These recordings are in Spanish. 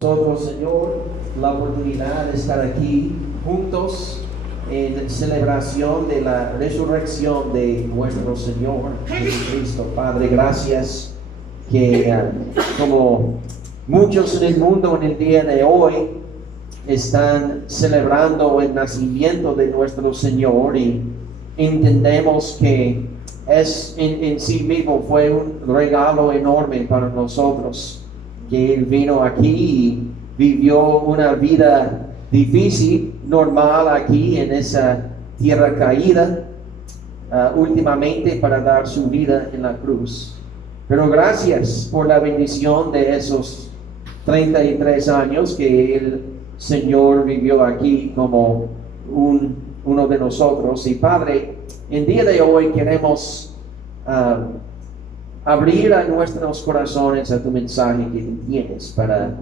Nosotros, Señor, la oportunidad de estar aquí juntos en celebración de la resurrección de nuestro Señor Jesucristo. Padre, gracias que como muchos en el mundo en el día de hoy están celebrando el nacimiento de nuestro Señor y entendemos que es en sí mismo fue un regalo enorme para nosotros, que Él vino aquí y vivió una vida difícil, normal aquí en esa tierra caída, últimamente para dar su vida en la cruz. Pero gracias por la bendición de esos 33 años que el Señor vivió aquí como uno de nosotros. Y Padre, en día de hoy queremos abrir a nuestros corazones a tu mensaje que tú tienes para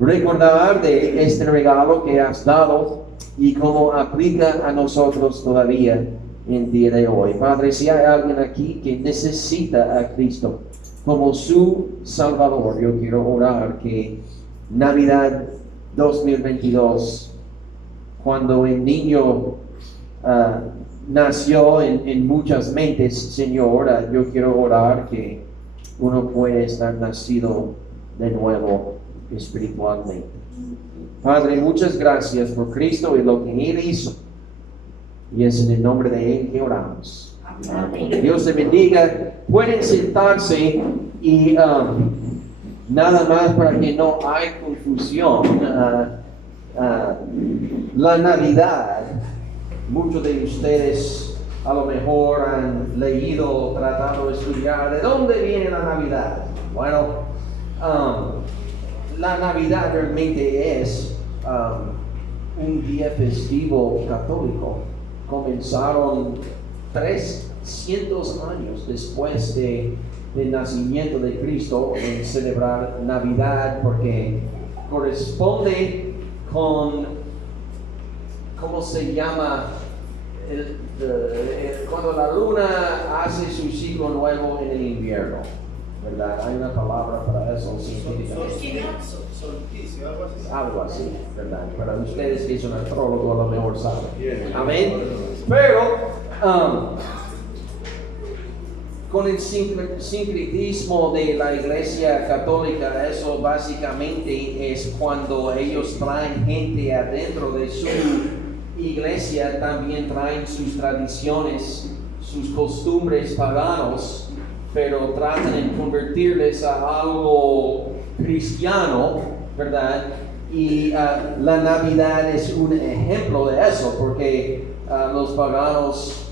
recordar de este regalo que has dado y cómo aplica a nosotros todavía en día de hoy. Padre, si hay alguien aquí que necesita a Cristo como su Salvador, yo quiero orar que Navidad 2022, cuando el niño nació en muchas mentes, Señor, yo quiero orar que uno puede estar nacido de nuevo espiritualmente. Padre, muchas gracias por Cristo y lo que Él hizo. Y es en el nombre de Él que oramos. Amén. Dios te bendiga. Pueden sentarse y nada más para que no haya confusión. La Navidad, muchos de ustedes a lo mejor han leído, tratado de estudiar de dónde viene la Navidad. Bueno, la Navidad realmente es un día festivo católico. Comenzaron 300 años después del nacimiento de Cristo en celebrar Navidad, porque corresponde con, ¿cómo se llama? Cuando la luna hace su ciclo nuevo en el invierno, ¿verdad? Hay una palabra para eso científicamente. Solsticio, Algo así, ¿verdad? Para ustedes que son astrólogos a lo mejor saben. Amén. Pero con el sincretismo de la Iglesia Católica, eso básicamente es cuando ellos traen gente adentro de su iglesia, también traen sus tradiciones, sus costumbres paganos, pero tratan de convertirles a algo cristiano, ¿verdad? Y la Navidad es un ejemplo de eso, porque los paganos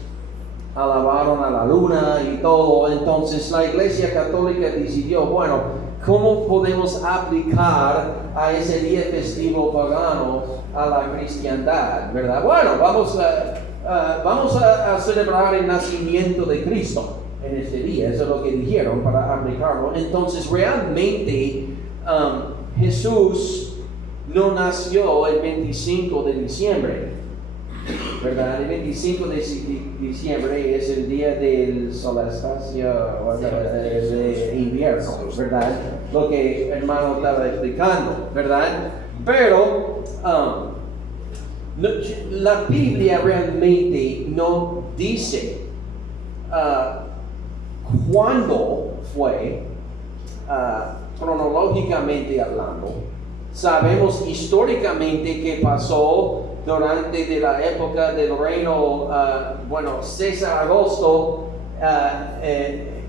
alabaron a la luna y todo. Entonces la Iglesia Católica decidió, bueno, ¿cómo podemos aplicar a ese día festivo pagano a la cristiandad, verdad? Bueno, vamos a celebrar el nacimiento de Cristo en este día. Eso es lo que dijeron para aplicarlo. Entonces realmente Jesús no nació el 25 de diciembre, ¿verdad? El 25 de diciembre es el día del solsticio de invierno, ¿verdad? Lo que el hermano estaba explicando, ¿verdad? Pero la Biblia realmente no dice cuándo fue, cronológicamente hablando. Sabemos históricamente que pasó durante de la época del reino, César Augusto,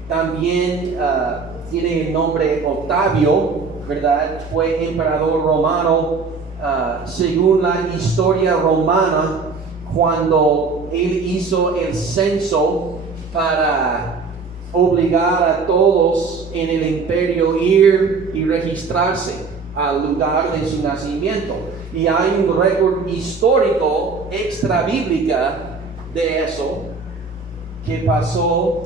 también tiene el nombre Octavio, ¿verdad? Fue emperador romano, según la historia romana, cuando él hizo el censo para obligar a todos en el imperio ir y registrarse al lugar de su nacimiento. Y hay un récord histórico extra bíblica de eso que pasó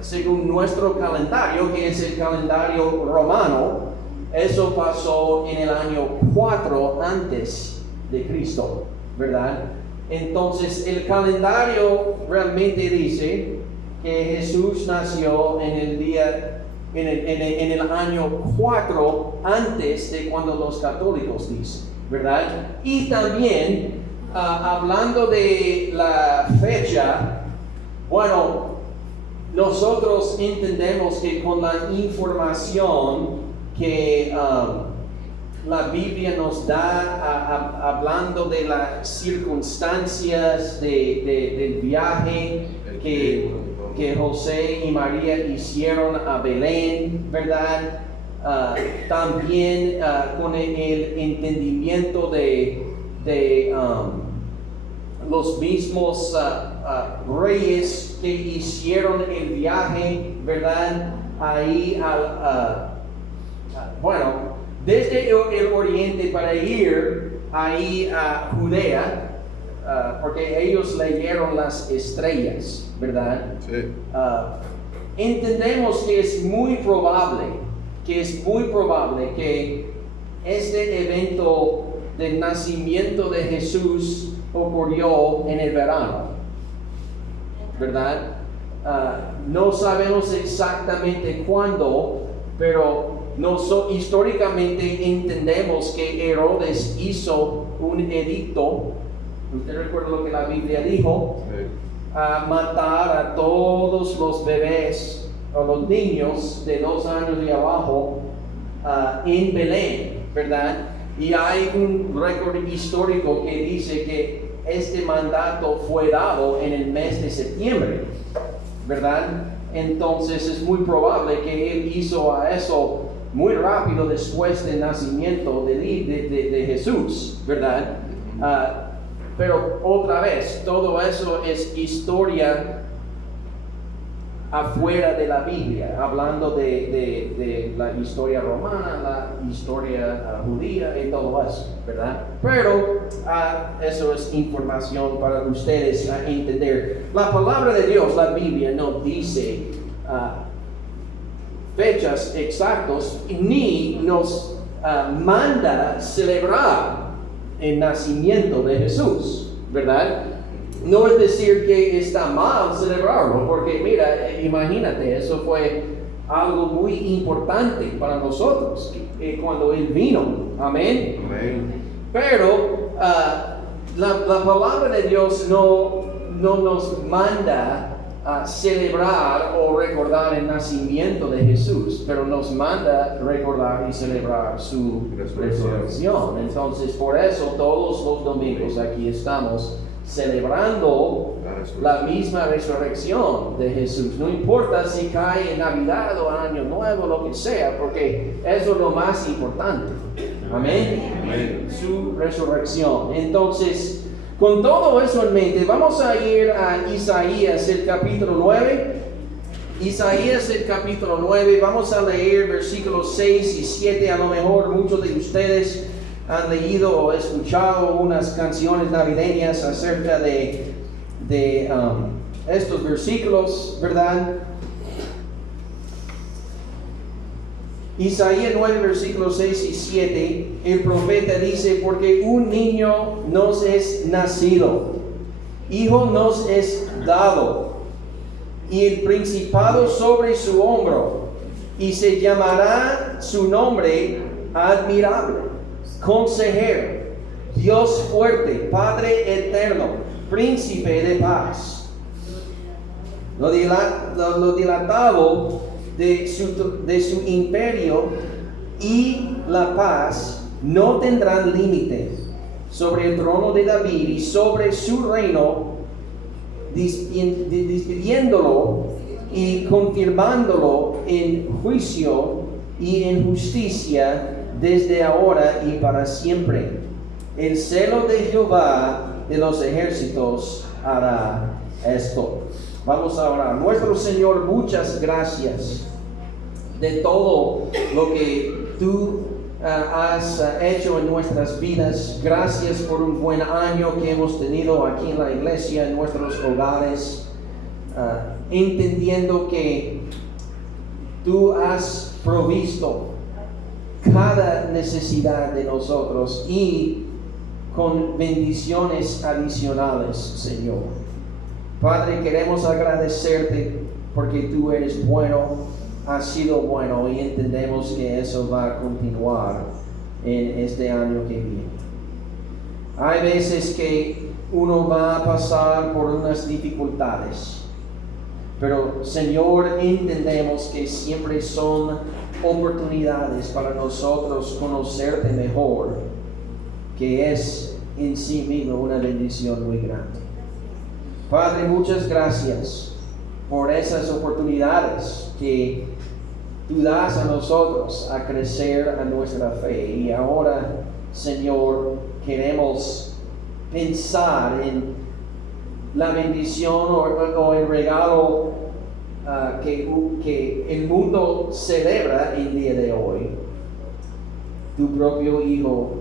según nuestro calendario, que es el calendario romano. Eso pasó en el año 4 antes de Cristo, ¿verdad? Entonces el calendario realmente dice que Jesús nació en el día en el año 4 antes de cuando los católicos dicen, ¿verdad? Y también hablando de la fecha, bueno, nosotros entendemos que con la información que la Biblia nos da hablando de las circunstancias del viaje que José y María hicieron a Belén, ¿verdad? También con el entendimiento de los mismos reyes que hicieron el viaje, ¿verdad? Ahí bueno, desde el oriente para ir ahí a Judea, porque ellos leyeron las estrellas, ¿verdad? Sí. Entendemos que es muy probable que este evento del nacimiento de Jesús ocurrió en el verano, ¿verdad? No sabemos exactamente cuándo, pero históricamente entendemos que Herodes hizo un edicto. ¿Usted recuerda lo que la Biblia dijo? Sí. A matar a todos los bebés o los niños de 2 años y abajo en Belén, ¿verdad? Y hay un récord histórico que dice que este mandato fue dado en el mes de septiembre, ¿verdad? Entonces es muy probable que él hizo eso muy rápido después del nacimiento de Jesús, ¿verdad? Pero otra vez, todo eso es historia afuera de la Biblia, hablando de la historia romana, la historia judía y todo eso, ¿verdad? Pero eso es información para ustedes a entender. La palabra de Dios, la Biblia, no dice fechas exactas ni nos manda celebrar el nacimiento de Jesús, ¿verdad? No es decir que está mal celebrarlo, porque mira, imagínate, eso fue algo muy importante para nosotros cuando Él vino, amén. Amén. Pero la palabra de Dios no nos manda a celebrar o recordar el nacimiento de Jesús, pero nos manda recordar y celebrar su resurrección. Entonces, por eso todos los domingos aquí estamos celebrando la misma resurrección de Jesús. No importa si cae en Navidad o Año Nuevo, lo que sea, porque eso es lo más importante. Amén. Amén. Su resurrección. Entonces, con todo eso en mente, vamos a ir a Isaías, el capítulo 9. Isaías, el capítulo 9, vamos a leer versículos 6 y 7. A lo mejor muchos de ustedes han leído o escuchado unas canciones navideñas acerca de estos versículos, ¿verdad? Isaías 9, versículos 6 y 7, el profeta dice: porque un niño nos es nacido, hijo nos es dado, y el principado sobre su hombro, y se llamará su nombre admirable, consejero, Dios fuerte, Padre eterno, príncipe de paz. Lo dilatado de su imperio y la paz no tendrán límite sobre el trono de David y sobre su reino, despidiéndolo y confirmándolo en juicio y en justicia desde ahora y para siempre. El celo de Jehová de los ejércitos hará esto. Vamos a orar. Nuestro Señor, muchas gracias de todo lo que tú has hecho en nuestras vidas. Gracias por un buen año que hemos tenido aquí en la iglesia, en nuestros hogares, entendiendo que tú has provisto cada necesidad de nosotros y con bendiciones adicionales, Señor. Padre, queremos agradecerte porque tú eres bueno. ha sido bueno y entendemos que eso va a continuar en este año que viene. Hay veces que uno va a pasar por unas dificultades, pero Señor, entendemos que siempre son oportunidades para nosotros conocerte mejor, que es en sí mismo una bendición muy grande. Padre, muchas gracias por esas oportunidades que tú das a nosotros a crecer a nuestra fe. Y ahora, Señor, queremos pensar en la bendición o el regalo que el mundo celebra el día de hoy. Tu propio Hijo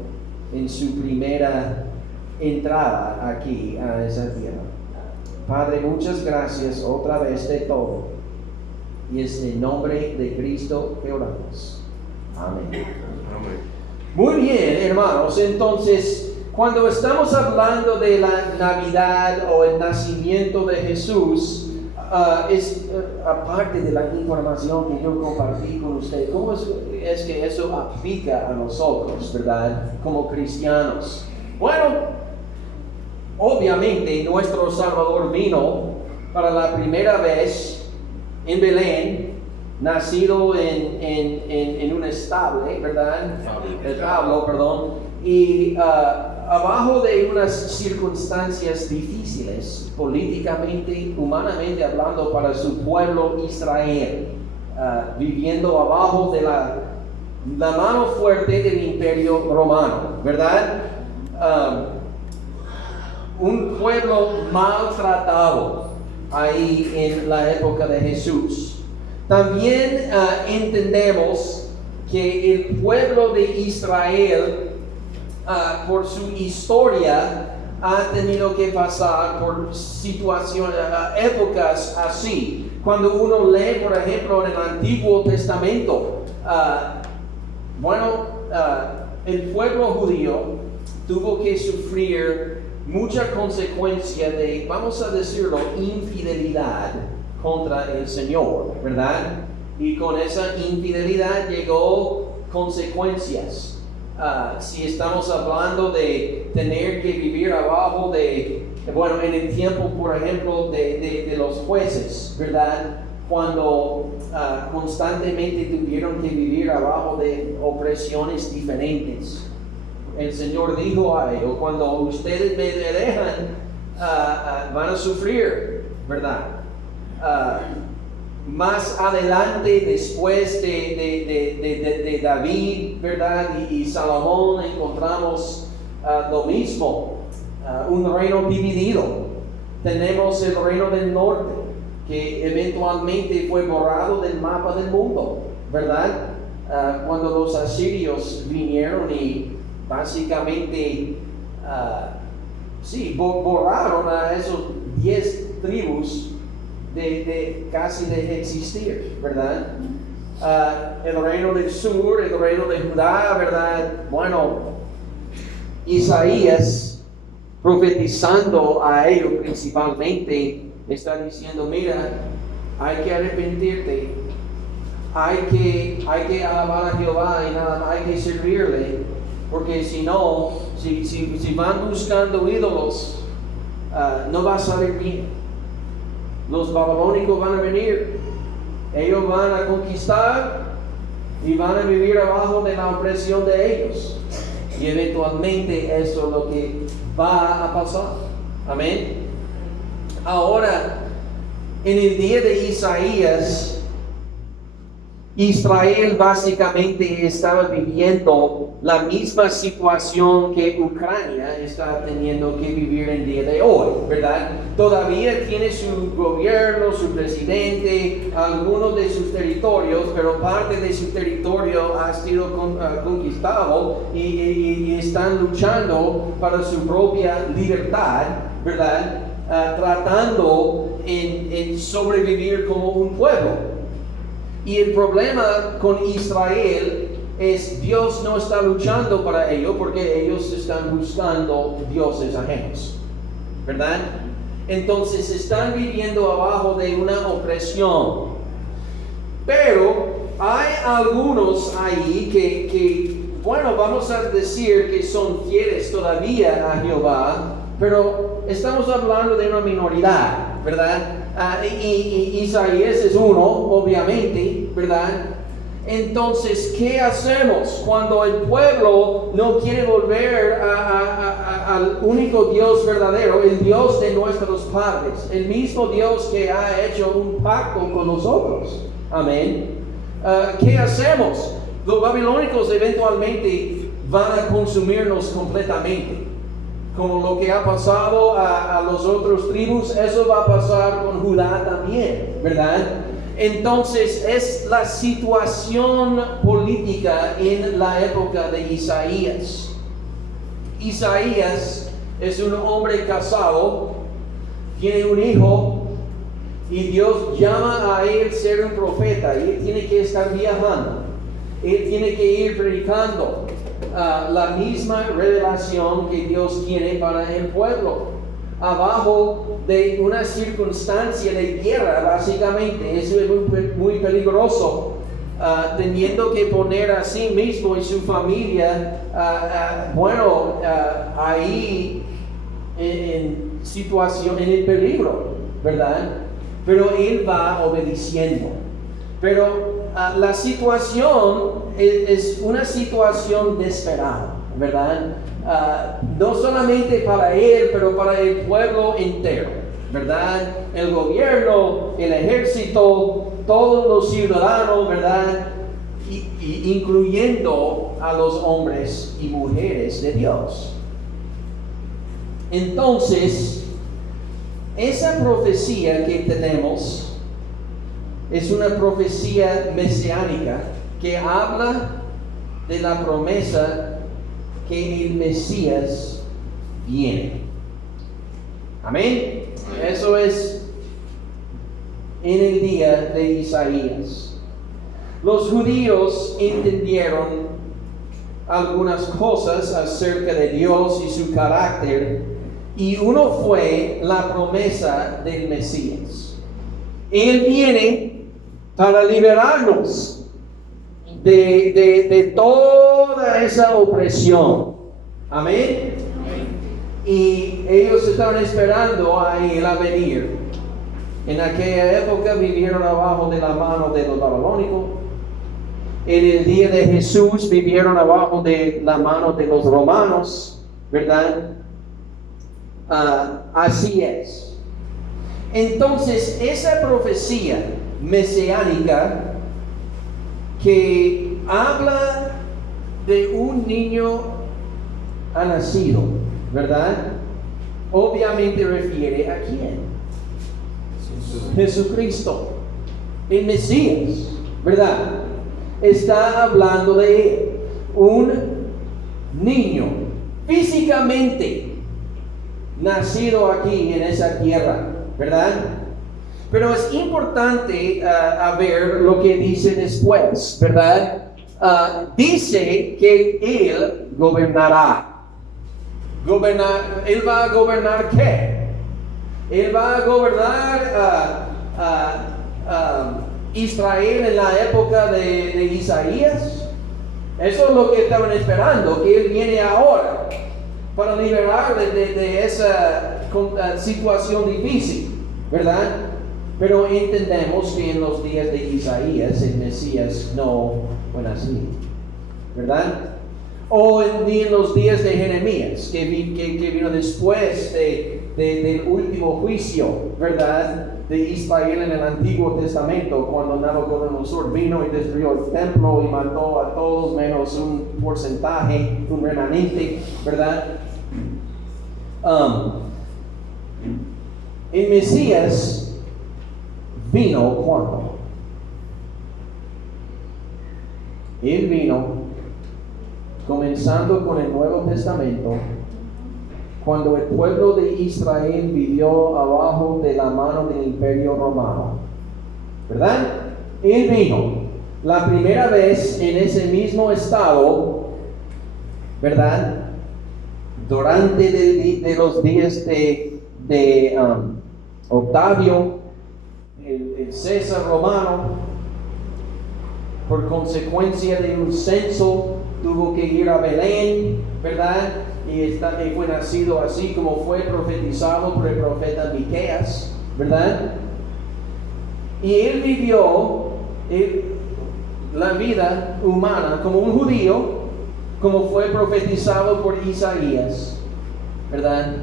en su primera entrada aquí a esa tierra. Padre, muchas gracias otra vez de todo. Y es en nombre de Cristo que oramos. Amén. Amén. Muy bien, hermanos. Entonces, cuando estamos hablando de la Navidad o el nacimiento de Jesús, aparte de la información que yo compartí con usted, ¿cómo es que eso aplica a nosotros, verdad? Como cristianos. Bueno, obviamente nuestro Salvador vino para la primera vez en Belén, nacido en un estable, ¿verdad? Establo, perdón. Y abajo de unas circunstancias difíciles, políticamente, humanamente hablando, para su pueblo Israel, viviendo abajo de la mano fuerte del imperio romano, ¿verdad? Un pueblo maltratado ahí en la época de Jesús. También entendemos que el pueblo de Israel, por su historia, ha tenido que pasar por situaciones, épocas así. Cuando uno lee, por ejemplo, en el Antiguo Testamento, el pueblo judío tuvo que sufrir mucha consecuencia de, vamos a decirlo, infidelidad contra el Señor, ¿verdad? Y con esa infidelidad llegó consecuencias. Si estamos hablando de tener que vivir abajo en el tiempo, por ejemplo, de los jueces, ¿verdad? Cuando constantemente tuvieron que vivir abajo de opresiones diferentes. El Señor dijo a ellos, cuando ustedes me dejan, van a sufrir, ¿verdad? Más adelante, después de David, ¿verdad? Y Salomón, encontramos lo mismo, un reino dividido. Tenemos el reino del norte, que eventualmente fue borrado del mapa del mundo, ¿verdad? Cuando los asirios vinieron y básicamente, borraron a esos 10 tribus casi de existir, ¿verdad? El reino del sur, el reino de Judá, ¿verdad? Bueno, Isaías, profetizando a ellos principalmente, está diciendo, mira, hay que arrepentirte, hay que alabar a Jehová y nada más, hay que servirle, porque si no, si van buscando ídolos, no va a salir bien. Los babilónicos van a venir, ellos van a conquistar y van a vivir abajo de la opresión de ellos. Y eventualmente eso es lo que va a pasar. Amén. Ahora, en el día de Isaías, Israel básicamente estaba viviendo la misma situación que Ucrania está teniendo que vivir el día de hoy, ¿verdad? Todavía tiene su gobierno, su presidente, algunos de sus territorios, pero parte de su territorio ha sido conquistado y están luchando para su propia libertad, ¿verdad? Tratando en sobrevivir como un pueblo. Y el problema con Israel es Dios no está luchando para ellos porque ellos están buscando dioses ajenos, ¿verdad? Entonces están viviendo abajo de una opresión. Pero hay algunos ahí bueno, vamos a decir que son fieles todavía a Jehová, pero estamos hablando de una minoridad, ¿verdad? Y Isaías es uno, obviamente, ¿verdad? Entonces, ¿qué hacemos cuando el pueblo no quiere volver al único Dios verdadero, el Dios de nuestros padres, el mismo Dios que ha hecho un pacto con nosotros? Amén. ¿Qué hacemos? Los babilónicos eventualmente van a consumirnos completamente. Como lo que ha pasado a los otros tribus, eso va a pasar con Judá también, ¿verdad? Entonces es la situación política en la época de Isaías. Isaías es un hombre casado, tiene un hijo y Dios llama a él ser un profeta y él tiene que estar viajando, él tiene que ir predicando la misma revelación que Dios tiene para el pueblo. Abajo de una circunstancia de guerra, básicamente, eso es muy peligroso, teniendo que poner a sí mismo y su familia, ahí en situación, en el peligro, ¿verdad? Pero él va obedeciendo. Pero la situación es una situación desesperada, ¿verdad? No solamente para él, pero para el pueblo entero, ¿verdad? El gobierno, el ejército, todos los ciudadanos, ¿verdad? Incluyendo a los hombres y mujeres de Dios. Entonces, esa profecía que tenemos es una profecía mesiánica que habla de la promesa que el Mesías viene. Amén. Eso es en el día de Isaías. Los judíos entendieron algunas cosas acerca de Dios y su carácter, y uno fue la promesa del Mesías. Él viene para liberarnos de toda esa opresión. Amén. Y ellos estaban esperando a él a venir. En aquella época vivieron abajo de la mano de los babilónicos. En el día de Jesús vivieron abajo de la mano de los romanos, ¿verdad? Así es. Entonces, esa profecía mesiánica que habla de un niño ha nacido, ¿verdad? Obviamente refiere a quién? Jesucristo, el Mesías, ¿verdad? Está hablando de él, un niño físicamente nacido aquí en esa tierra, ¿verdad? Pero es importante ver lo que dice después, ¿verdad? Dice que él gobernará. ¿Él va a gobernar qué? Él va a gobernar Israel en la época de Isaías. Eso es lo que estaban esperando, que él viene ahora para liberar de esa situación difícil, ¿verdad? Pero entendemos que en los días de Isaías el Mesías no fue nacido, ¿verdad? O en los días de Jeremías, que vino después del último juicio, ¿verdad? De Israel en el Antiguo Testamento, cuando Nabucodonosor vino y destruyó el templo y mató a todos menos un porcentaje, un remanente, ¿verdad? El Mesías vino cuando él vino comenzando con el Nuevo Testamento, cuando el pueblo de Israel vivió abajo de la mano del Imperio Romano, ¿verdad? Él vino la primera vez en ese mismo estado, ¿verdad? Durante de los días de Octavio, el César romano, por consecuencia de un censo, tuvo que ir a Belén, ¿verdad? Y fue nacido así como fue profetizado por el profeta Miqueas, ¿verdad? Y él vivió la vida humana como un judío, como fue profetizado por Isaías, ¿verdad?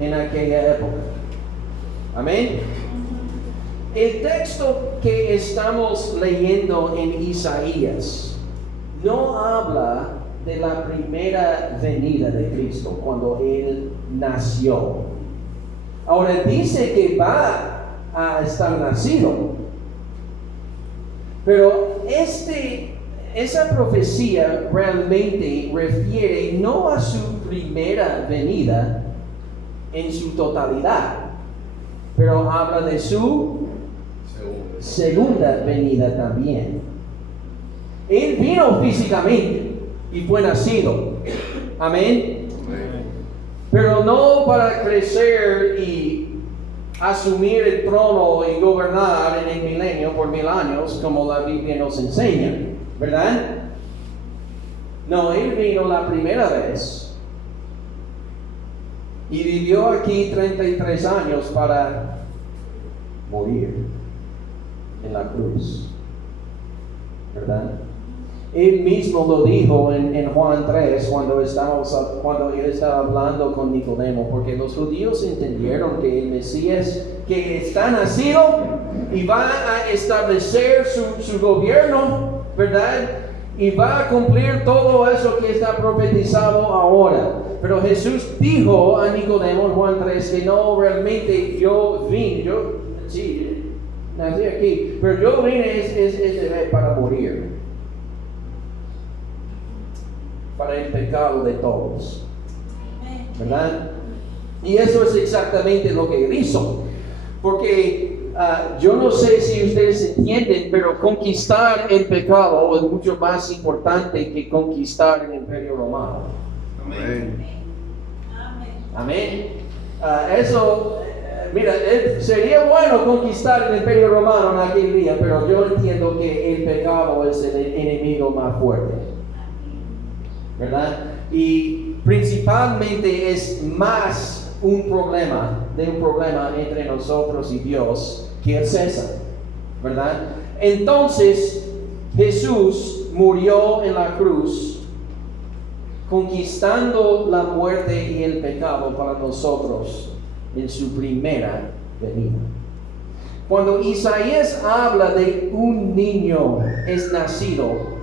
En aquella época. Amén. El texto que estamos leyendo en Isaías no habla de la primera venida de Cristo, cuando Él nació. Ahora dice que va a estar nacido, pero esa profecía realmente refiere no a su primera venida en su totalidad, pero habla de su segunda venida también. Él vino físicamente y fue nacido. Amén. Pero no para crecer y asumir el trono y gobernar en el milenio por 1000 años, como la Biblia nos enseña, ¿verdad? No, Él vino la primera vez y vivió aquí 33 años para morir en la cruz, ¿verdad? Él mismo lo dijo en Juan 3 cuando él estaba hablando con Nicodemo, porque los judíos entendieron que el Mesías que está nacido y va a establecer su gobierno, ¿verdad? Y va a cumplir todo eso que está profetizado ahora. Pero Jesús dijo a Nicodemo en Juan 3 que no, realmente sí, nací aquí, pero yo vine para morir, para el pecado de todos, ¿verdad? Y eso es exactamente lo que Él hizo, porque yo no sé si ustedes entienden, pero conquistar el pecado es mucho más importante que conquistar el Imperio Romano. Amén. Amén. Mira, sería bueno conquistar el Imperio Romano en aquel día, pero yo entiendo que el pecado es el enemigo más fuerte, ¿verdad? Y principalmente es más un problema entre nosotros y Dios que el César, ¿verdad? Entonces Jesús murió en la cruz, conquistando la muerte y el pecado para nosotros en su primera venida. Cuando Isaías habla de un niño es nacido,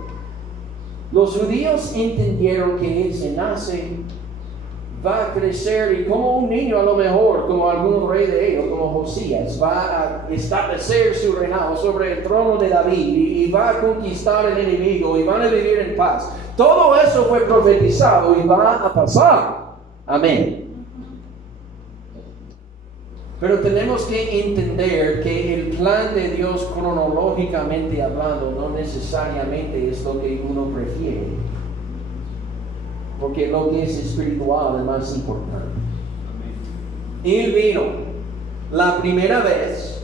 los judíos entendieron que Él se nace, va a crecer y como un niño a lo mejor, como algún rey de ellos, como Josías, va a establecer su reinado sobre el trono de David y va a conquistar el enemigo y van a vivir en paz. Todo eso fue profetizado y va a pasar. Amén. Pero tenemos que entender que el plan de Dios cronológicamente hablando no necesariamente es lo que uno prefiere, porque lo que es espiritual es más importante. Él vino la primera vez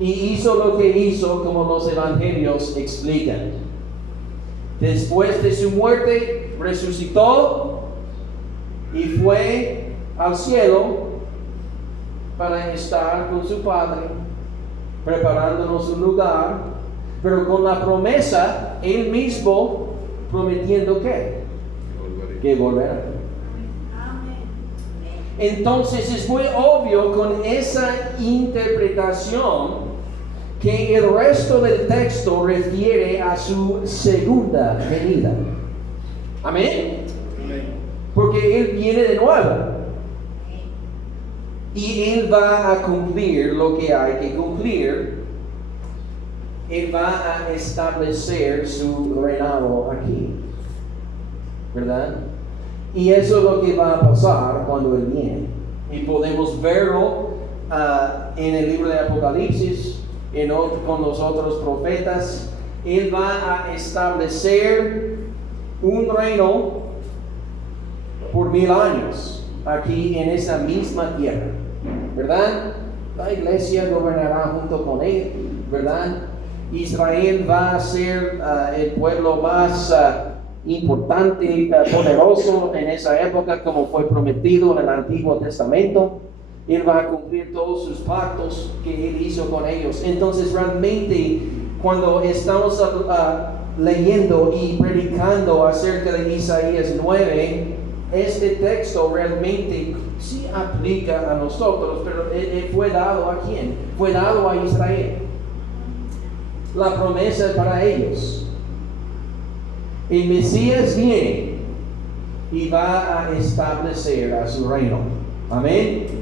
y hizo lo que hizo, como los evangelios explican. Después de su muerte resucitó y fue al cielo para estar con su Padre, preparándonos un lugar, pero con la promesa, Él mismo prometiendo que volverá. Entonces es muy obvio con esa interpretación que el resto del texto refiere a su segunda venida. Amén. Porque Él viene de nuevo. Y Él va a cumplir lo que hay que cumplir. Él va a establecer su reinado aquí, ¿verdad? Y eso es lo que va a pasar cuando Él viene. Y podemos verlo en el libro de Apocalipsis, con los otros profetas. Él va a establecer un reino por 1000 años aquí en esa misma tierra, ¿verdad? La iglesia gobernará junto con Él, ¿verdad? Israel va a ser el pueblo más importante y poderoso en esa época, como fue prometido en el Antiguo Testamento. Él va a cumplir todos sus pactos que Él hizo con ellos. Entonces realmente cuando estamos leyendo y predicando acerca de Isaías 9, este texto realmente sí aplica a nosotros, pero fue dado ¿a quién? Fue dado a Israel. La promesa es para ellos. El Mesías viene y va a establecer a su reino. Amén.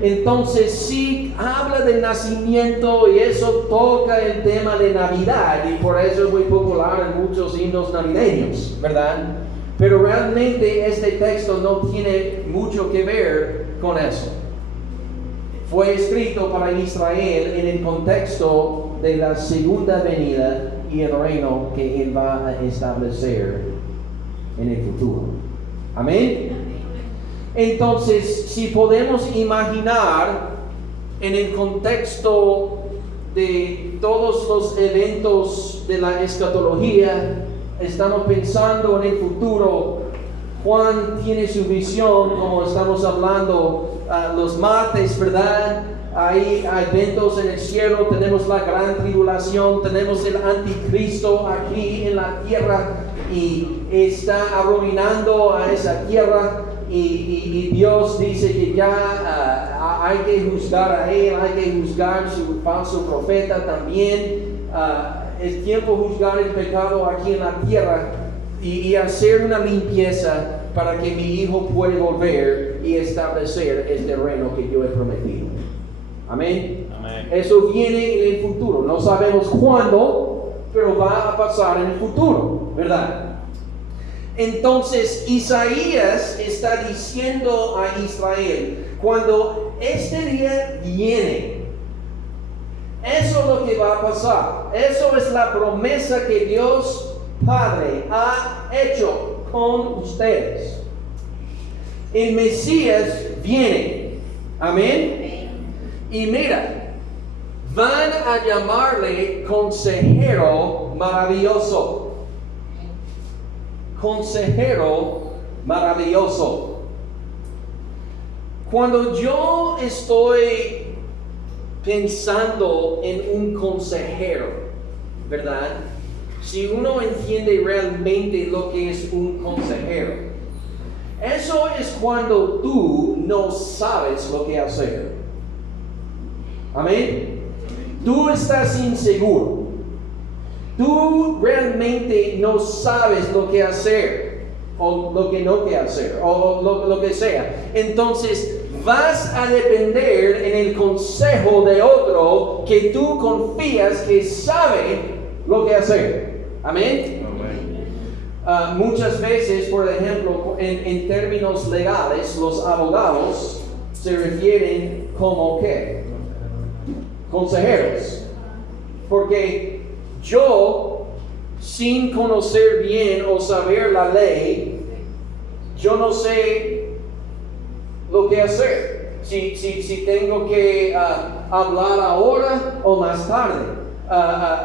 Entonces sí habla del nacimiento y eso toca el tema de Navidad y por eso es muy popular en muchos himnos navideños, ¿verdad? Pero realmente este texto no tiene mucho que ver con eso. Fue escrito para Israel en el contexto de la segunda venida y el reino que Él va a establecer en el futuro. Amén. Entonces, si podemos imaginar en el contexto de todos los eventos de la escatología, estamos pensando en el futuro. Juan tiene su visión, como estamos hablando los martes, ¿verdad? Hay eventos en el cielo, tenemos la gran tribulación, tenemos el anticristo aquí en la tierra y está arruinando a esa tierra. Y Dios dice que ya hay que juzgar a él, hay que juzgar su falso profeta también. Es tiempo de juzgar el pecado aquí en la tierra y hacer una limpieza para que mi hijo pueda volver y establecer este reino que yo he prometido. Amén. Amén. Eso viene en el futuro. No sabemos cuándo, pero va a pasar en el futuro, ¿verdad? Entonces Isaías está diciendo a Israel, cuando este día viene, eso es lo que va a pasar. Eso es la promesa que Dios Padre ha hecho con ustedes. El Mesías viene. Amén. Y mira, van a llamarle consejero maravilloso. Consejero maravilloso. Cuando yo estoy pensando en un consejero, ¿verdad? Si uno entiende realmente lo que es un consejero, eso es cuando tú no sabes lo que hacer. Amén. Tú estás inseguro. Tú realmente no sabes lo que hacer o lo que no que hacer o lo que sea. Entonces vas a depender en el consejo de otro que tú confías que sabe lo que hacer. Amén. Muchas veces, por ejemplo, en términos legales, los abogados se refieren como ¿qué? Consejeros. Porque yo, sin conocer bien o saber la ley, yo no sé lo que hacer. Si tengo que hablar ahora o más tarde.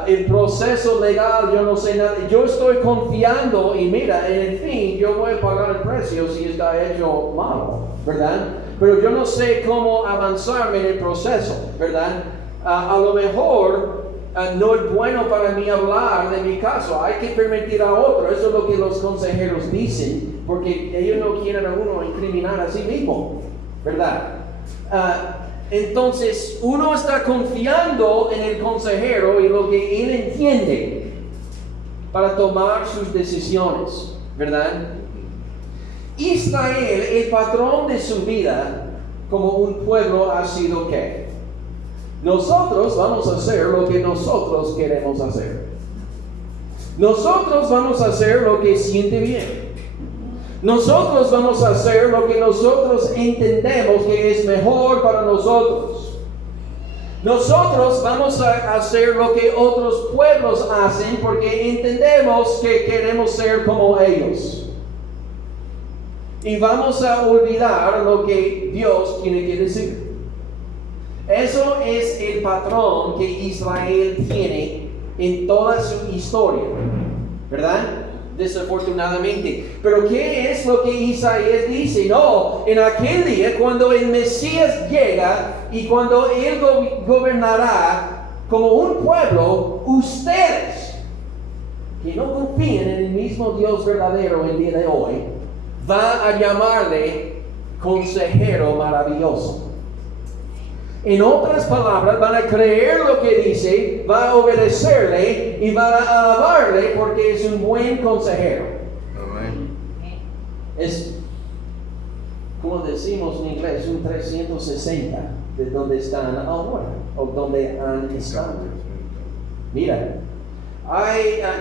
El proceso legal, yo no sé nada. Yo estoy confiando y mira, en el fin, yo voy a pagar el precio si está hecho malo, ¿verdad? Pero yo no sé cómo avanzarme en el proceso, ¿verdad? A lo mejor no es bueno para mí hablar de mi caso, hay que permitir a otro. Eso es lo que los consejeros dicen, porque ellos no quieren a uno incriminar a sí mismo, ¿verdad? Entonces uno está confiando en el consejero y lo que él entiende para tomar sus decisiones, ¿verdad? Israel, el patrón de su vida como un pueblo ha sido ¿qué? Nosotros vamos a hacer lo que nosotros queremos hacer. Nosotros vamos a hacer lo que siente bien. Nosotros vamos a hacer lo que nosotros entendemos que es mejor para nosotros. Nosotros vamos a hacer lo que otros pueblos hacen porque entendemos que queremos ser como ellos. Y vamos a olvidar lo que Dios tiene que decir. Eso es el patrón que Israel tiene en toda su historia, ¿verdad? Desafortunadamente. Pero ¿qué es lo que Isaías dice? No, en aquel día cuando el Mesías llega y cuando Él gobernará como un pueblo, ustedes que no confían en el mismo Dios verdadero el día de hoy, va a llamarle consejero maravilloso. En otras palabras, van a creer lo que dice, van a obedecerle y van a alabarle porque es un buen consejero. Amén. Es, como decimos en inglés, un 360 de donde están ahora o donde han estado. Mira,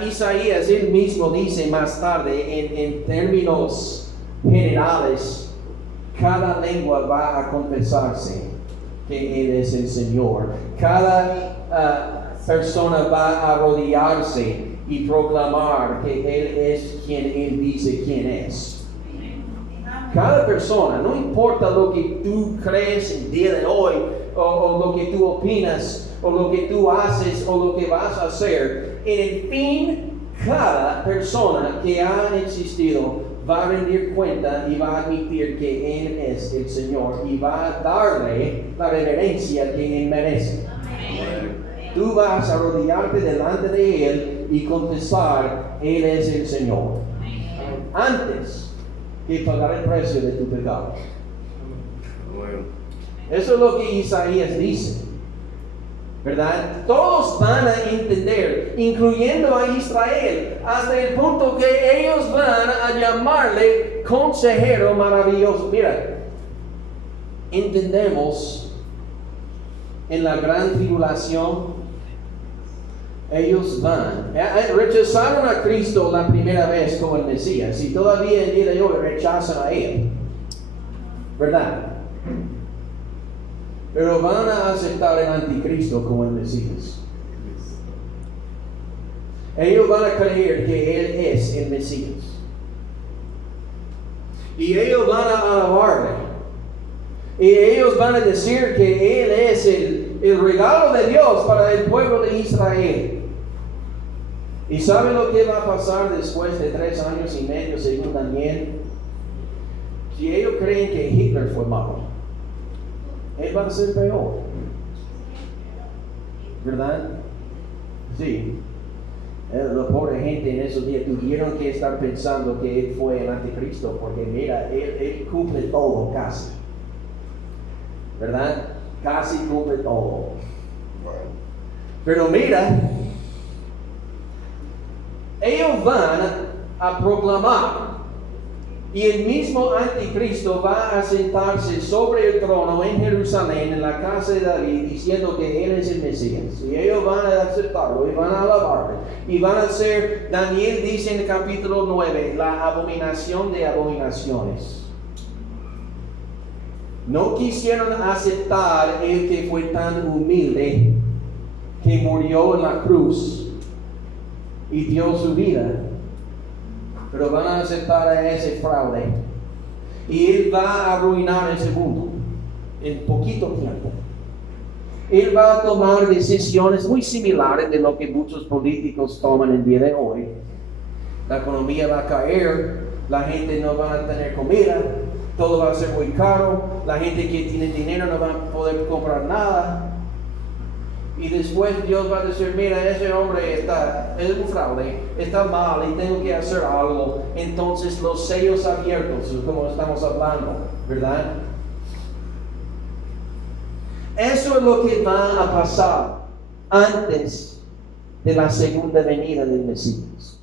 Isaías, él mismo dice más tarde en términos generales, cada lengua va a confesarse que Él es el Señor. Cada persona va a arrodillarse y proclamar que Él es quien Él dice quién es. Cada persona, no importa lo que tú crees el día de hoy, o lo que tú opinas, o lo que tú haces, o lo que vas a hacer, en el fin, cada persona que ha existido va a rendir cuenta y va a admitir que Él es el Señor y va a darle la reverencia que Él merece. Amén. Tú vas a arrodillarte delante de Él y confesar, Él es el Señor. Amén. Antes que pagar el precio de tu pecado. Amén. Eso es lo que Isaías dice, ¿verdad? Todos van a entender, incluyendo a Israel, hasta el punto que ellos van a llamarle consejero maravilloso. Mira, entendemos en la gran tribulación, ellos rechazaron a Cristo la primera vez como el Mesías, y todavía el día de hoy rechazan a Él, ¿verdad? Pero van a aceptar el anticristo como el Mesías. Ellos van a creer que Él es el Mesías. Y ellos van a alabarle. Y ellos van a decir que Él es el regalo de Dios para el pueblo de Israel. ¿Y saben lo que va a pasar después de 3 años y medio según Daniel? Si ellos creen que Hitler fue malo, Él va a ser peor, ¿verdad? Sí. La pobre gente en esos días tuvieron que estar pensando que Él fue el anticristo, porque mira, Él cumple todo casi, ¿verdad? Casi cumple todo. Pero mira, ellos van a proclamar, y el mismo anticristo va a sentarse sobre el trono en Jerusalén, en la casa de David, diciendo que Él es el Mesías. Y ellos van a aceptarlo y van a alabarlo. Y van a ser, Daniel dice en el capítulo 9, la abominación de abominaciones. No quisieron aceptar el que fue tan humilde, que murió en la cruz y dio su vida. Pero van a aceptar a ese fraude. Y Él va a arruinar ese mundo en poquito tiempo. Él va a tomar decisiones muy similares de lo que muchos políticos toman el día de hoy. La economía va a caer, la gente no va a tener comida, todo va a ser muy caro, la gente que tiene dinero no va a poder comprar nada. Y después Dios va a decir, mira, ese hombre es un fraude, está mal y tengo que hacer algo. Entonces los sellos abiertos, como estamos hablando, ¿verdad? Eso es lo que va a pasar antes de la segunda venida del Mesías.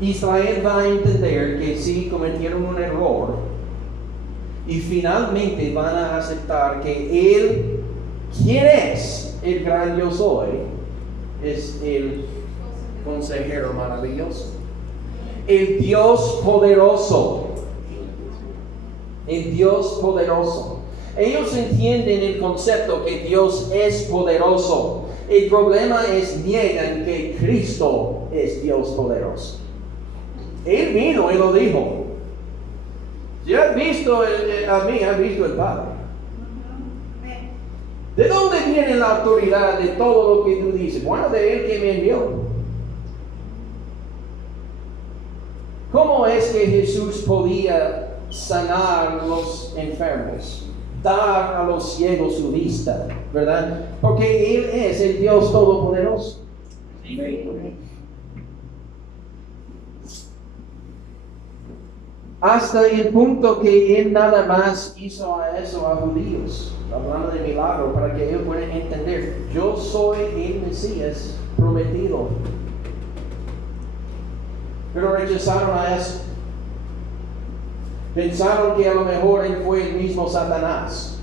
Israel va a entender que sí cometieron un error y finalmente van a aceptar que Él, ¿quién es el gran yo soy? Es el consejero maravilloso, el Dios poderoso, el Dios poderoso. Ellos entienden el concepto que Dios es poderoso. El problema es niegan que Cristo es Dios poderoso. Él vino y lo dijo. Si has visto a mí, has visto el Padre. ¿De dónde viene la autoridad de todo lo que tú dices? Bueno, de Él que me envió. ¿Cómo es que Jesús podía sanar a los enfermos? Dar a los ciegos su vista, ¿verdad? Porque Él es el Dios Todopoderoso. Hasta el punto que Él nada más hizo eso a judíos, hablando de milagro, para que ellos puedan entender, yo soy el Mesías prometido. Pero rechazaron a eso. Pensaron que a lo mejor Él fue el mismo Satanás.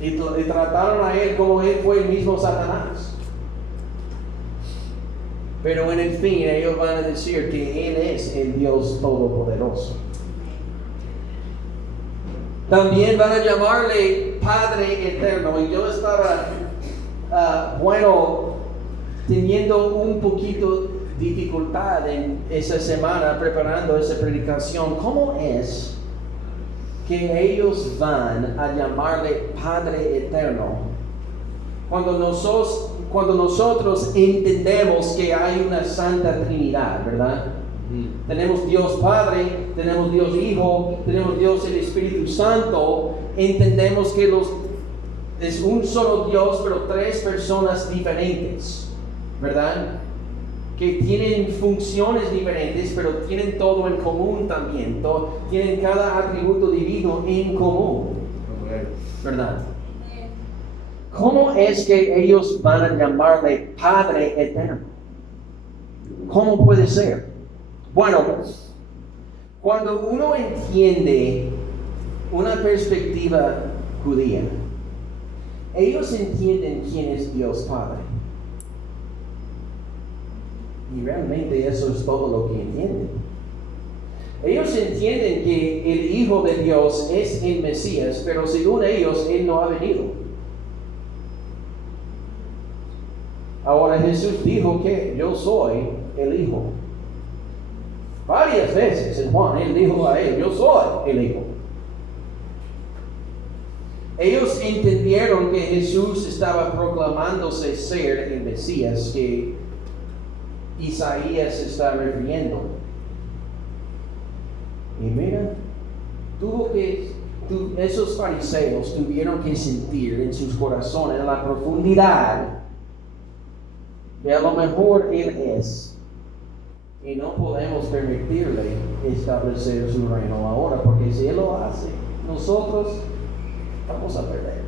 Y trataron a Él como Él fue el mismo Satanás. Pero en el fin ellos van a decir que Él es el Dios Todopoderoso. También van a llamarle Padre Eterno. Y yo estaba, teniendo un poquito dificultad en esa semana preparando esa predicación. ¿Cómo es que ellos van a llamarle Padre Eterno cuando nosotros entendemos que hay una Santa Trinidad, ¿verdad? Tenemos Dios Padre, tenemos Dios Hijo, tenemos Dios el Espíritu Santo. Entendemos que es un solo Dios, pero tres personas diferentes, ¿verdad? Que tienen funciones diferentes, pero tienen todo en común también. Tienen cada atributo divino en común, ¿verdad? ¿Cómo es que ellos van a llamarle Padre Eterno? ¿Cómo puede ser? Bueno, cuando uno entiende una perspectiva judía, ellos entienden quién es Dios Padre. Y realmente eso es todo lo que entienden. Ellos entienden que el Hijo de Dios es el Mesías, pero según ellos, Él no ha venido. Ahora Jesús dijo que yo soy el Hijo. Varias veces en Juan, Él dijo a Él, yo soy el Hijo. Ellos entendieron que Jesús estaba proclamándose ser el Mesías que Isaías está refiriendo. Y mira, esos fariseos tuvieron que sentir en sus corazones la profundidad que a lo mejor Él es. Y no podemos permitirle establecer su reino ahora, porque si Él lo hace, nosotros vamos a perder.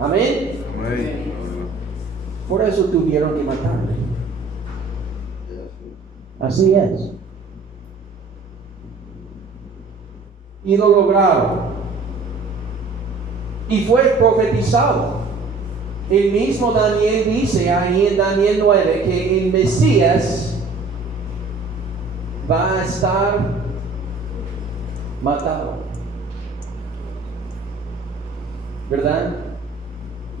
Amén. Amén. Por eso tuvieron que matarle. Así es. Y lo lograron. Y fue profetizado. El mismo Daniel dice ahí en Daniel 9 que el Mesías va a estar matado. ¿Verdad?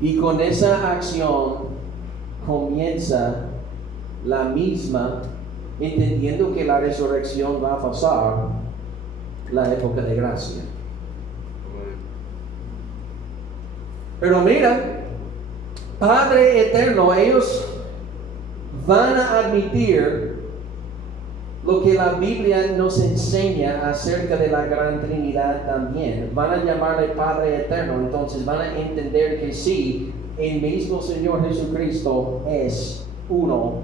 Y con esa acción comienza la misma, entendiendo que la resurrección va a pasar, la época de gracia. Pero mira, Padre Eterno, ellos van a admitir lo que la Biblia nos enseña acerca de la Gran Trinidad también. Van a llamarle Padre Eterno, entonces van a entender que sí, el mismo Señor Jesucristo es uno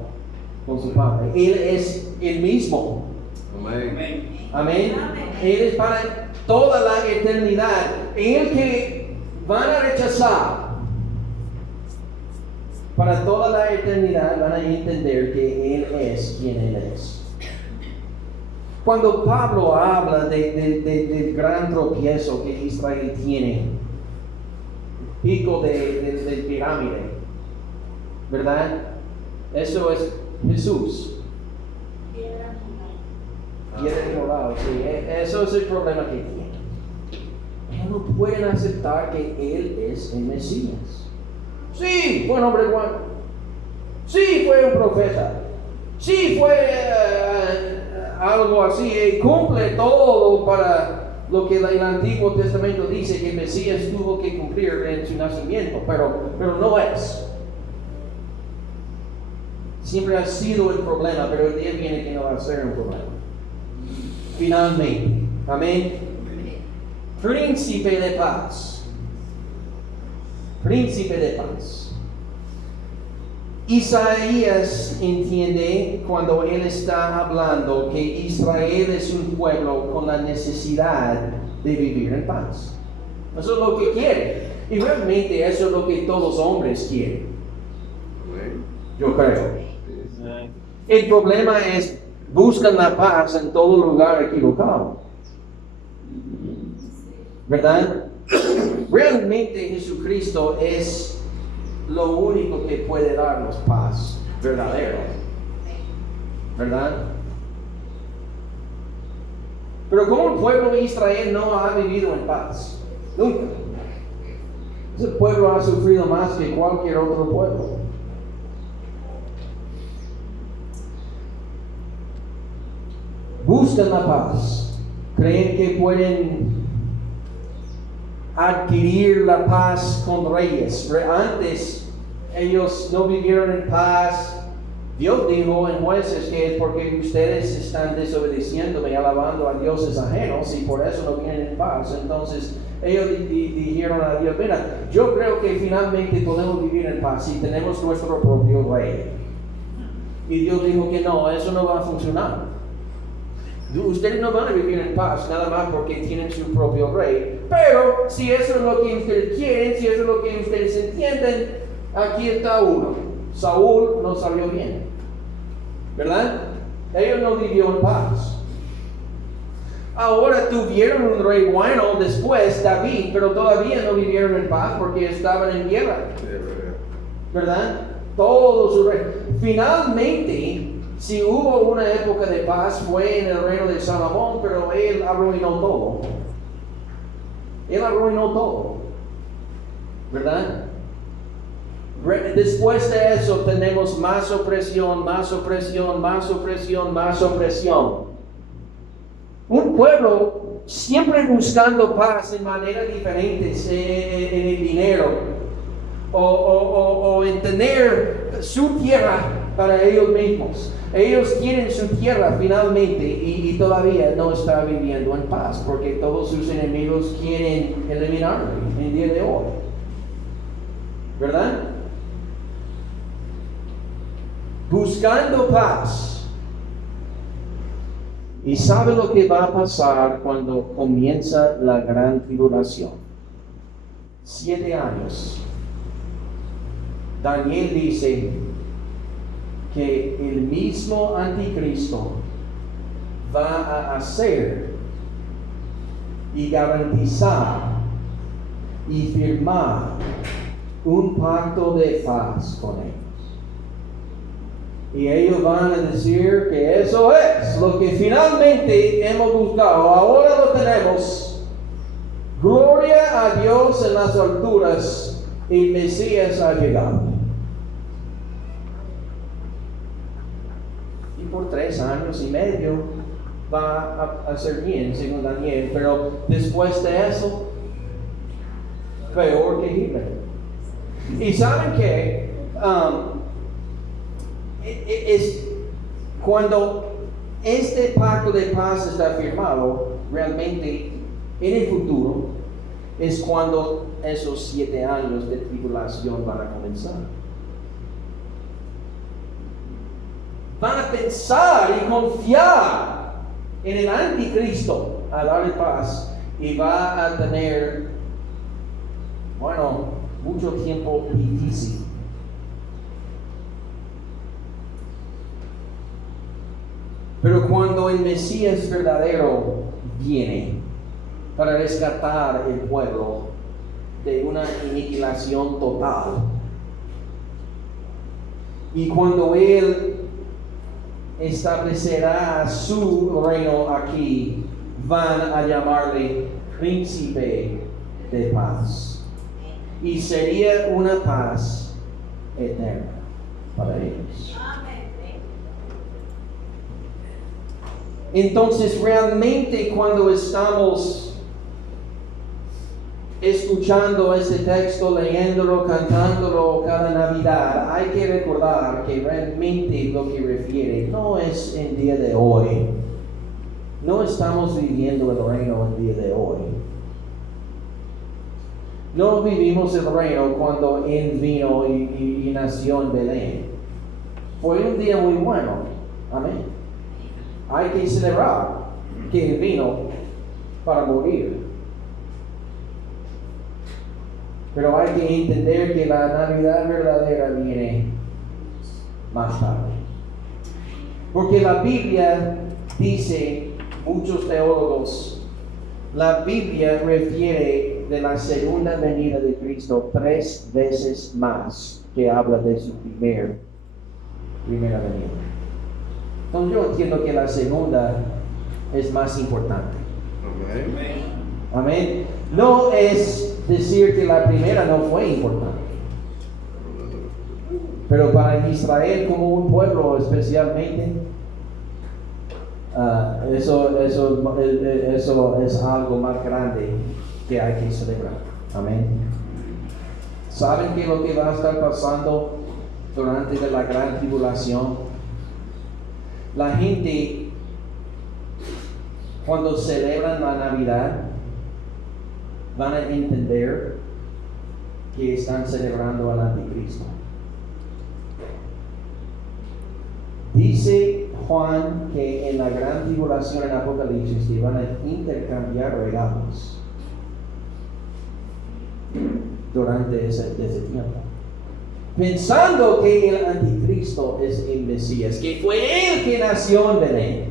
con su Padre. Él es el mismo. Amén. Amén. Él es para toda la eternidad. El que van a rechazar para toda la eternidad van a entender que Él es quien Él es. Cuando Pablo habla del gran tropiezo que Israel tiene, pico de pirámide, ¿verdad? Eso es Jesús. Piedra moral, sí, eso es el problema que tiene. Ellos no pueden aceptar que Él es el Mesías. Sí, fue un hombre bueno. Sí, fue un profeta. Sí, fue algo así. Cumple todo para lo que el Antiguo Testamento dice que el Mesías tuvo que cumplir en su nacimiento, pero no es. Siempre ha sido el problema, pero el día viene que no va a ser un problema. Finalmente, amén. Príncipe de paz. Príncipe de paz. Isaías entiende cuando él está hablando que Israel es un pueblo con la necesidad de vivir en paz. Eso es lo que quiere. Y realmente eso es lo que todos los hombres quieren. Yo creo. El problema es buscan la paz en todo lugar equivocado. ¿Verdad? Realmente Jesucristo es lo único que puede darnos paz verdadero. ¿Verdad? Pero como el pueblo de Israel no ha vivido en paz. Nunca. Ese pueblo ha sufrido más que cualquier otro pueblo. Buscan la paz. Creen que pueden adquirir la paz con reyes. Antes ellos no vivieron en paz. Dios dijo en Jueces que es porque ustedes están desobedeciendo y alabando a dioses ajenos y por eso no vienen en paz. Entonces ellos dijeron a Dios, mira, yo creo que finalmente podemos vivir en paz si tenemos nuestro propio rey. Y Dios dijo que no, eso no va a funcionar. Ustedes no van a vivir en paz nada más porque tienen su propio rey. Pero si eso es lo que ustedes quieren, si eso es lo que ustedes entienden, aquí está uno. Saúl no salió bien. ¿Verdad? Ellos no vivieron en paz. Ahora tuvieron un rey bueno después, David, pero todavía no vivieron en paz porque estaban en guerra. ¿Verdad? Todos sus reyes. Finalmente, si hubo una época de paz, fue en el reino de Salomón, pero él arruinó todo. Él arruinó todo. ¿Verdad? Después de eso tenemos más opresión, más opresión, más opresión, más opresión. Un pueblo siempre buscando paz en maneras diferentes, en el dinero o en tener su tierra para ellos mismos. Ellos quieren su tierra finalmente y todavía no está viviendo en paz porque todos sus enemigos quieren eliminarlo en el día de hoy. ¿Verdad? Buscando paz. Y sabe lo que va a pasar cuando comienza la gran tribulación. 7 años. Daniel dice que el mismo anticristo va a hacer y garantizar y firmar un pacto de paz con ellos. Y ellos van a decir que eso es lo que finalmente hemos buscado. Ahora lo tenemos. Gloria a Dios en las alturas. El Mesías ha llegado. Y por 3 años y medio va a ser bien, según Daniel. Pero después de eso, peor que Hitler. Y saben que es cuando este pacto de paz está firmado, realmente en el futuro es cuando esos 7 años de tribulación van a comenzar. Van a pensar y confiar en el anticristo a darle paz y va a tener, mucho tiempo difícil. Pero cuando el Mesías verdadero viene para rescatar el pueblo de una aniquilación total, y cuando Él establecerá su reino aquí, van a llamarle Príncipe de Paz. Y sería una paz eterna para ellos. Entonces realmente cuando estamos escuchando este texto, leyéndolo, cantándolo cada Navidad, hay que recordar que realmente lo que refiere no es el día de hoy. No estamos viviendo el reino el día de hoy. No vivimos el reino cuando Él vino y nació en Belén. Fue un día muy bueno. Amén. Hay que celebrar que Él vino para morir. Pero hay que entender que la Navidad verdadera viene más tarde. Porque la Biblia dice, muchos teólogos, la Biblia refiere de la segunda venida de Cristo 3 veces más que habla de su primera venida. Entonces yo entiendo que la segunda es más importante. Amén. Amén. No es decir que la primera no fue importante. Pero para Israel como un pueblo especialmente, eso es algo más grande que hay que celebrar. Amén. ¿Saben qué es lo que va a estar pasando durante la gran tribulación? La gente, cuando celebran la Navidad, van a entender que están celebrando al Anticristo. Dice Juan que en la gran tribulación en Apocalipsis que van a intercambiar regalos durante ese tiempo, pensando que el Anticristo es el Mesías, que fue él que nació en Belén,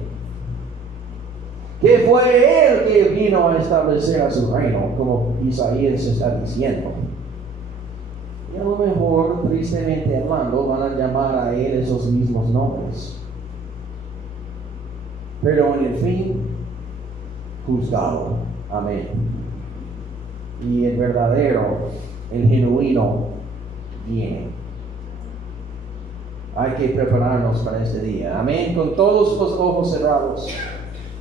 que fue él que vino a establecer a su reino, como Isaías está diciendo. Y a lo mejor, tristemente hablando, van a llamar a él esos mismos nombres. Pero en el fin, juzgado. Amén. Y el verdadero, el genuino, viene. Hay que prepararnos para este día. Amén. Con todos los ojos cerrados.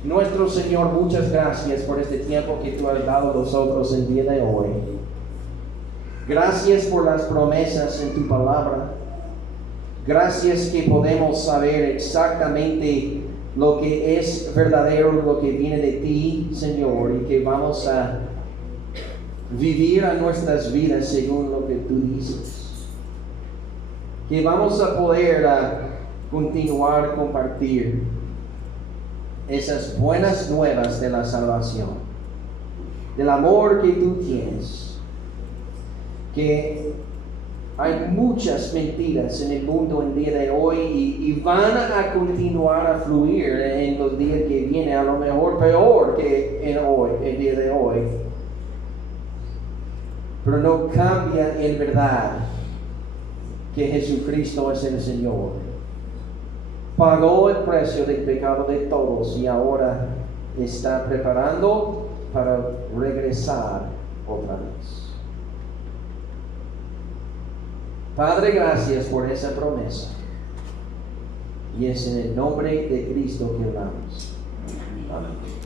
Nuestro Señor, muchas gracias por este tiempo que tú has dado a nosotros el día de hoy. Gracias por las promesas en tu palabra. Gracias que podemos saber exactamente lo que es verdadero, lo que viene de ti, Señor, y que vamos a vivir a nuestras vidas según lo que tú dices. Que vamos a poder continuar a compartir esas buenas nuevas de la salvación, del amor que tú tienes. Que hay muchas mentiras en el mundo en el día de hoy y van a continuar a fluir en los días que vienen, a lo mejor peor que el día de hoy. Pero no cambia en verdad que Jesucristo es el Señor. Pagó el precio del pecado de todos y ahora está preparando para regresar otra vez. Padre, gracias por esa promesa. Y es en el nombre de Cristo que oramos. Amén.